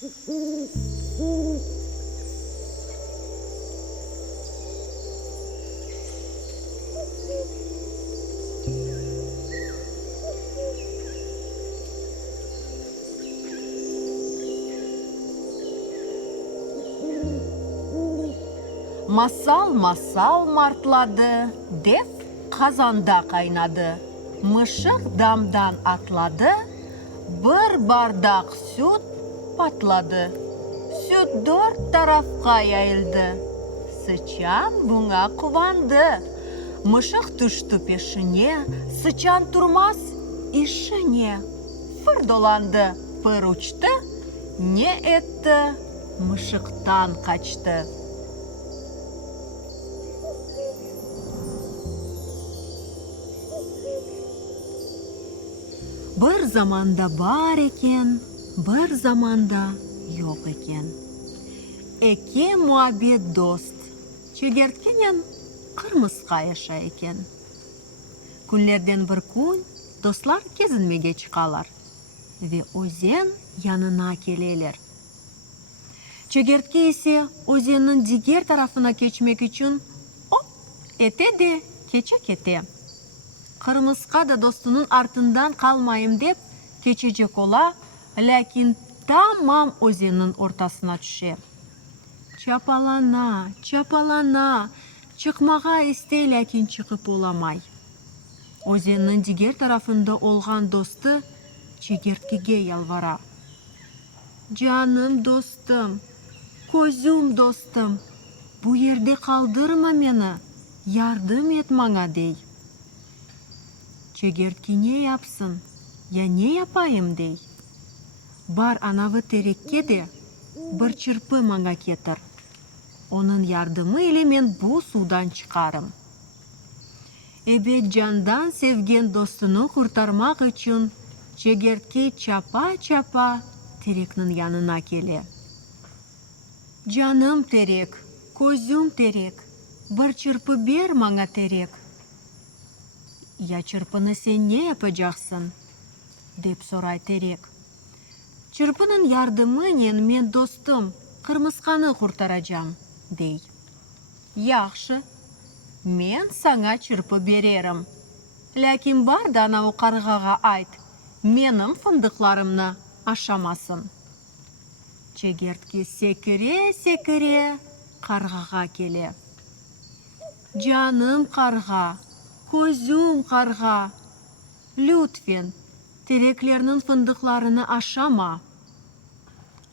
Масал мартлады, дев қазанда қайнады. Мышық дамдан атлады, бір бардақ сүт патлады. Сүт дөрт тарафқа яйылды. Сычан бұңа қуванды. Мышық түшті пешіне, сычан тұрмас ішіне. Фыр доланды, пыр учты, не етті, мышықтан қачты. Бір заманда бар екен, бір заманда yok екен. Эке muhabbet dost, чөгерткенен қырмызға яша екен. Күнлерден бір күн достлар кезінмеге чықалар. Ve өзен янына келелер. Чөгертке ise өзеннің дигер тарafına keçmek için оп, ете де keçe kete. Қырмызға да достының артынан қалмайым деп кечежек ола, ләкин тамам өзеннің ортасына түше. Чапалана, чықмаға істей, ләкин чықып оламай. Өзеннің дигер тарафында олған досты чегерткеге ялвара. Жаным достым, көзім достым, бұ ерде қалдырма мені, ярдым ет маңа дей. Чегертке не yapsın, я не yapayım дей. Бар анавы терекке де бір чырпы маңа кетір. Оның ярдымы ile мен бұл судан чықарым. Эбет жандан sevgen dostunu kurtarmak için чегертке чапа терекнің янына келе. Жаным терек, көзім терек, бір чырпы бер маңа терек. Я чырпыны сен не yapacaksın? Деп сорай терек. Чырпының ярдымымен мен достым қырмызқаны құртарacağım, дей. Яқшы, мен саңа чырпы берерім. Ләкин бар да анау қарғаға айт, менің фындықларымны ашамасын. Чегертке секіре қарғаға келе. Жаным қарға, көзім қарға, лютфен, тереклерінің фындықларыны ашама.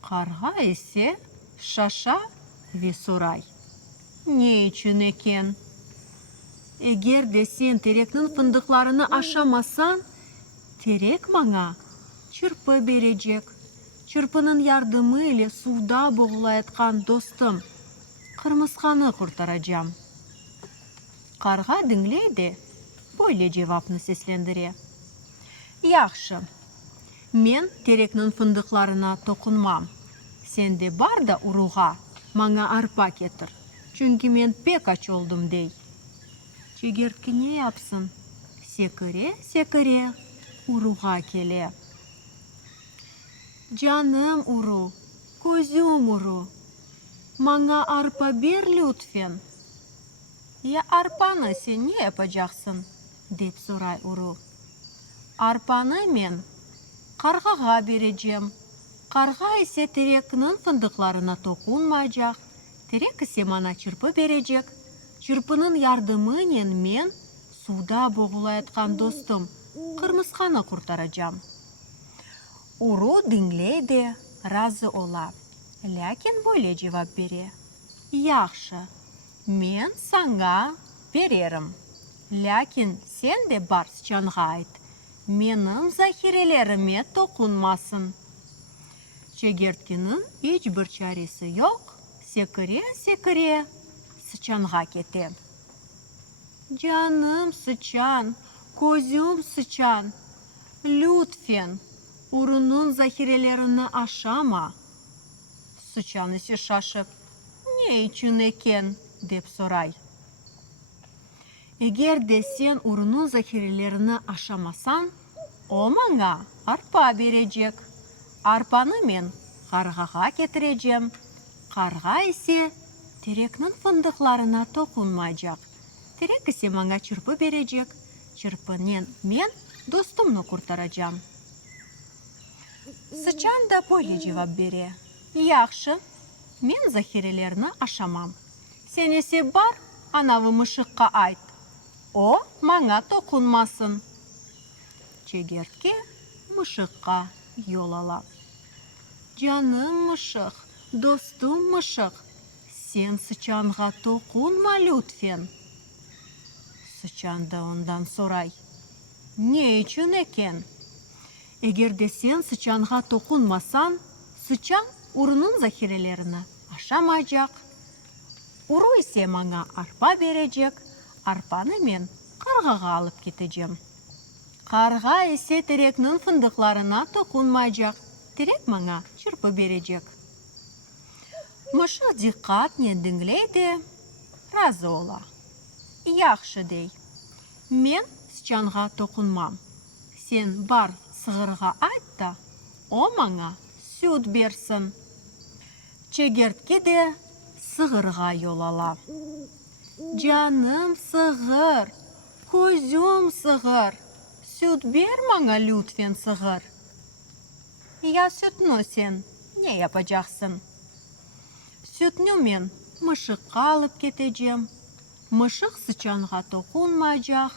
Қарға есе шаша ve сорай. Не үшін екен? Егер де сен терекнің фындықларыны ашамасан, терек маңа чырпы бережек. Чырпының ярдымы ile суда боғыла етқан достым, қырмызқаны құртарacağım. Қарға dinleydi, böyle cevapını seslendire. Яқшы, мен терекнің фындықларына тоқынмам. Сенде бар да ұруға, маңа арпа кетір. Çünkü мен пек ач олдым дей. Чегертке не yapsın? Секіре, ұруға келе. Canım uru, көзім uru, маңа арпа бер lütfen. Ya arpanı sen ne yapacaksın? Деп сорай uru. Arpanı мен қарғаға берeceğim. Қарға ise терекнің фындықларына тоқунmayacak. Терек ise мана чырпы берecek. Чырпының yardımıyla мен суда боғыла етқан достым қырмызқаны құртарacağım. Uru dinleydi, razı ola. Lakin böyle cevap bere. Яқшы, мен саңа берерім. Lakin sen de бар сычанға айт. Менің захирелеріме тоқунмасын. Чегерткенің ешбір çaresi yok. Секіре сычанға кете. Canım sıçan, көзім sıçan, lütfen, urunun zahirelerini aşama. Sıçan ise şaşıp, ne için eken, деп soray. Eğer de sen urunun zahirelerini aşamasan, o bana arpa verecek. Arpanı men қарғаға кетірежем. Қарға есе терекнің фындықларына тоқунмайжақ. Терек есе маңа чырпы бережек. Чырпынен мен достымны куртарачам. Сычан да поле жевап бере. Яқшы, мен захирелерні ашамам. Сен есе бар, анавы мышыққа айт. О, маңа тоқунмасын. Чегертке мышыққа yol ала. Canım mышық, dostum mышық, sen sıçanға тоқунма lütfen. Sıçan da ondan soray. Ne için eken? Eğer de sen sıçanға тоқунмасан, sıçan urunun zahirelerini aşamayacak. Uru ise mаңа arpa verecek. Arpanı men қарғаға alıp кетeceğim. Қарға ise tereknin fındıklarına tokunmayacak. Terek mаңа çırpı verecek. Mышық dikkatне dinleydi, razı ola. Яқшы dey. Men sıçanға tokunmam. Sen бар sığırға ayt da, o mаңа süt bersin. Çegертке de sığırға yol ала. Canım sığır, көзім sığır, süt ber mаңа lütfen sığır. Ya sütünü sen ne yapacaksın? Sütünü men mышыққа alıp кетeceğim. Mышық sıçanға tokunmayacak.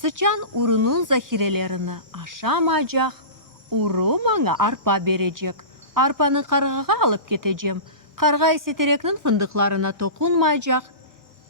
Sıçan urunun zahirelerini aşamayacak. Uru mаңа arpa verecek. Arpanı қарғаға alıp кетeceğim. Қарға ise tereknin fındıklarına tokunmayacak.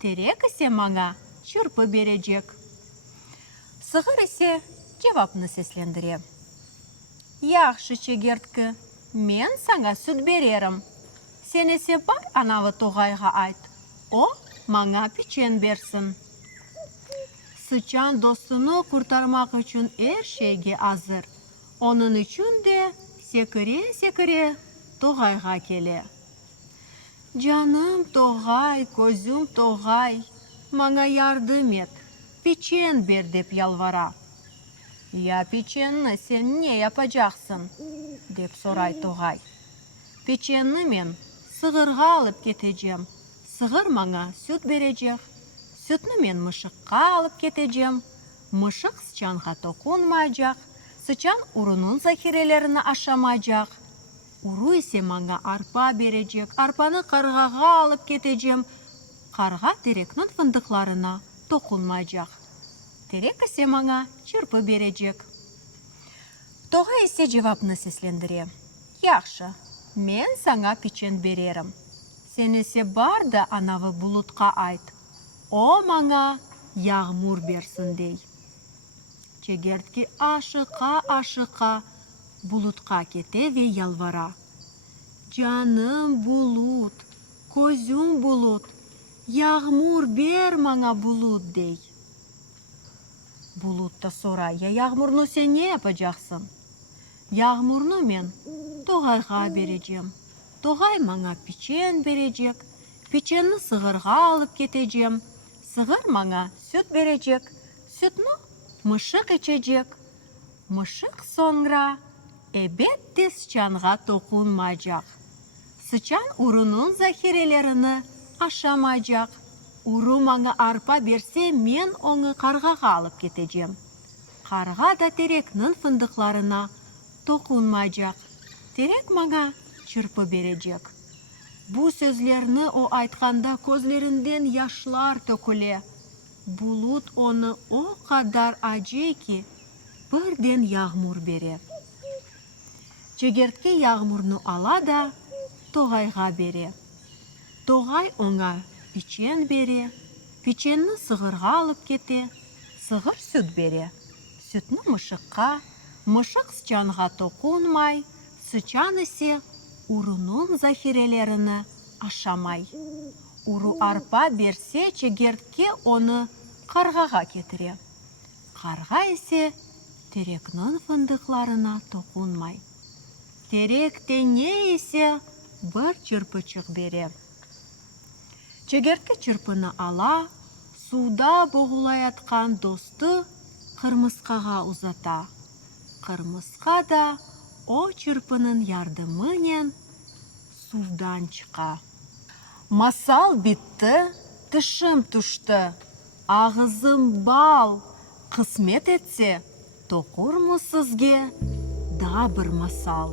Terek ise mаңа çırpı verecek. Sığır ise cevapını seslendire. Яқшы çegерткі, men sana süt bererim. Sen ise бар anavı тоғайға ayt. O mаңа печен берсін. Sıçan dostunu kurtarmak için her şeyge hazır. Onun için de sekire тоғайға келе. Canım тоғай, көзім тоғай, mаңа yardım et, печен бер деп yalvara. Ya печенні sen ne yapacaksın? Деп soray тоғай. Печенні мен sığırға alıp кетeceğim. Sığır mаңа süt verecek. Sütünü men mышыққа alıp кетeceğim. Mышық sıçanға tokunmayacak. Sıçan urunun zahirelerini aşamayacak. Uru ise mаңа arpa verecek. Arpanı қарғаға alıp кетeceğim. Қарға tereknin fındıklarına tokunmayacak. Terek ise mаңа çırpı verecek. Тоғай ise cevapını seslendire. Яқшы, men sana печен берерім. Sen ise бар да anavı bulutқа ayt. O mаңа yağmur bersin dey. Çegертке aşıqa bulutқа kete ve yalvara. Canım bulut, көзім bulut, yağmur ber mаңа bulut dey. Bulut da soray, ya yağmurunu sen ne yapacaksın? Yağmurunu men тоғайға vereceğim. Тоғай mаңа печен verecek. Печенні sığırға alıp кетeceğim. Sığır mаңа süt verecek. Sütünü mышық içecek. Mышық sonra elbette sıçanға tokunmayacak. Sıçan urunun zahirelerini aşamayacak. Uru mаңа arpa berse men onu қарғаға alıp кетeceğim. Қарға da tereknin fındıklarına tokunmayacak. Terek mаңа çırpı verecek. Bu sözlerini o aytkanda közlerinden yaşlar töküle. Bulut onu o kadar acı ki birden yağmur bere. Çegертке yağmurunu ala da тоғайға bere. Тоғай ona печен бере. Печенні sığırға alıp kete. Sığır süt bere. Sütünü mышыққа, mышық sıçanға tokunmay, sıçan ise urunun zahirelerini aşamay. Uru arpa berse çegертке onu қарғаға ketire. Қарға ise tereknin fındıklarına tokunmay. Terekte ne ise bir çırpıçık bere. Çegертке çırpını ala, suda boğulayatkan dostu Қырмысқаға uzata. Қырмысқа da o çırpının yardımıyla судан чыга. Масал битті, тішім түшті, ағызым бал, қысмет етсе, тоқырмы сізге да бір масал.